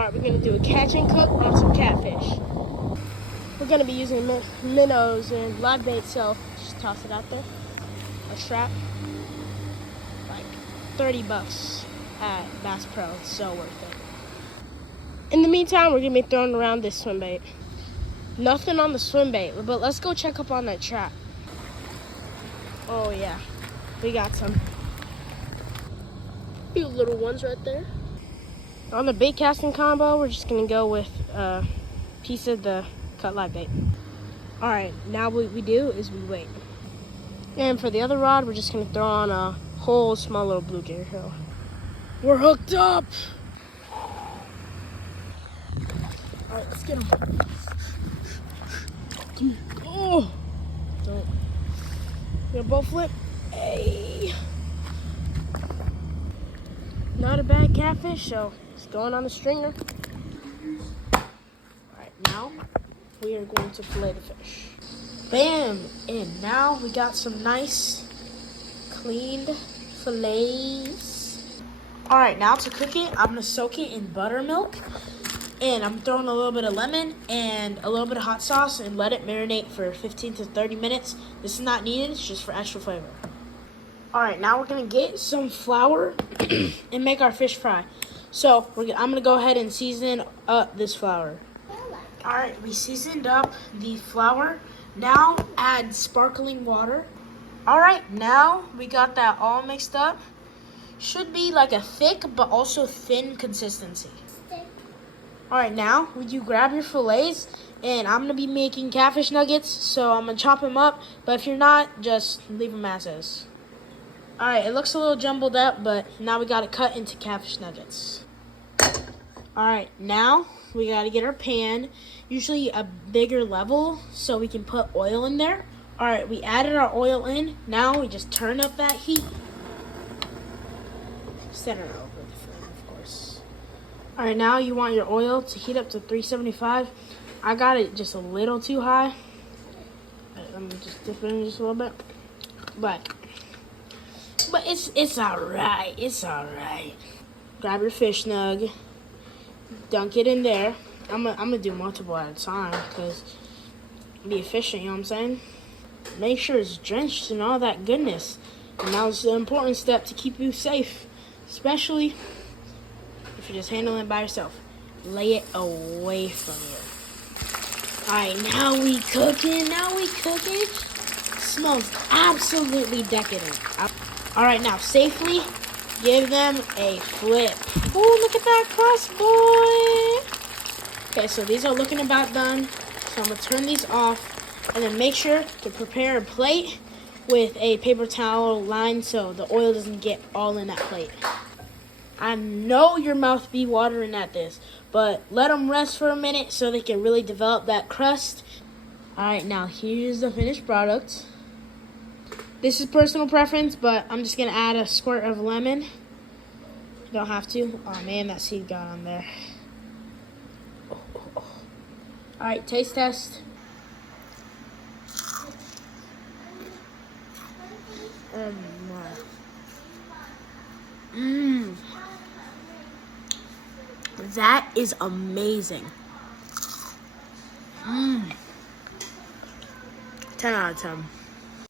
Alright, we're going to do a catch and cook on some catfish. We're going to be using minnows and live bait, so just toss it out there. A strap. Like $30 at Bass Pro. It's so worth it. In the meantime, we're going to be throwing around this swim bait. Nothing on the swim bait, but let's go check up on that trap. Oh yeah, we got some. Few little ones right there. On the bait casting combo, we're just gonna go with a piece of the cut live bait. All right, now what we do is we wait. And for the other rod, we're just gonna throw on a whole small little blue gator hill. We're hooked up. All right, let's get him. Oh, don't. Gonna both flip. Hey. Not a bad catfish, so it's going on the stringer. All right, now we are going to fillet the fish. Bam! And now we got some nice, cleaned fillets. All right, now to cook it, I'm gonna soak it in buttermilk. And I'm throwing a little bit of lemon and a little bit of hot sauce and let it marinate for 15 to 30 minutes. This is not needed, it's just for extra flavor. All right, now we're gonna get some flour and make our fish fry. So I'm gonna go ahead and season up this flour. All right, we seasoned up the flour. Now add sparkling water. All right, now we got that all mixed up. Should be like a thick but also thin consistency. All right, now you grab your fillets, and I'm gonna be making catfish nuggets, so I'm gonna chop them up, but if you're not, just leave them as is. All right, it looks a little jumbled up, but now we got it cut into catfish nuggets. All right, now we gotta get our pan, usually a bigger level, so we can put oil in there. All right, we added our oil in. Now we just turn up that heat. Center over the flame, of course. All right, now you want your oil to heat up to 375. I got it just a little too high. I'm just dip it in just a little bit. But it's all right. It's all right. Grab your fish nug. Dunk it in there. I'm gonna do multiple at a time because be efficient, you know what I'm saying? Make sure it's drenched in all that goodness. And now it's the important step to keep you safe, especially if you're just handling it by yourself. Lay it away from you. All right, now we cooking. Smells absolutely decadent. All right, now safely give them a flip. Oh, look at that crust, boy. Okay, so these are looking about done. So I'm gonna turn these off and then make sure to prepare a plate with a paper towel line so the oil doesn't get all in that plate. I know your mouth be watering at this, but let them rest for a minute so they can really develop that crust. All right, now here's the finished product. This is personal preference, but I'm just gonna add a squirt of lemon. You don't have to. Oh man, that seed got on there. Oh. All right, taste test. That is amazing. 10 out of 10.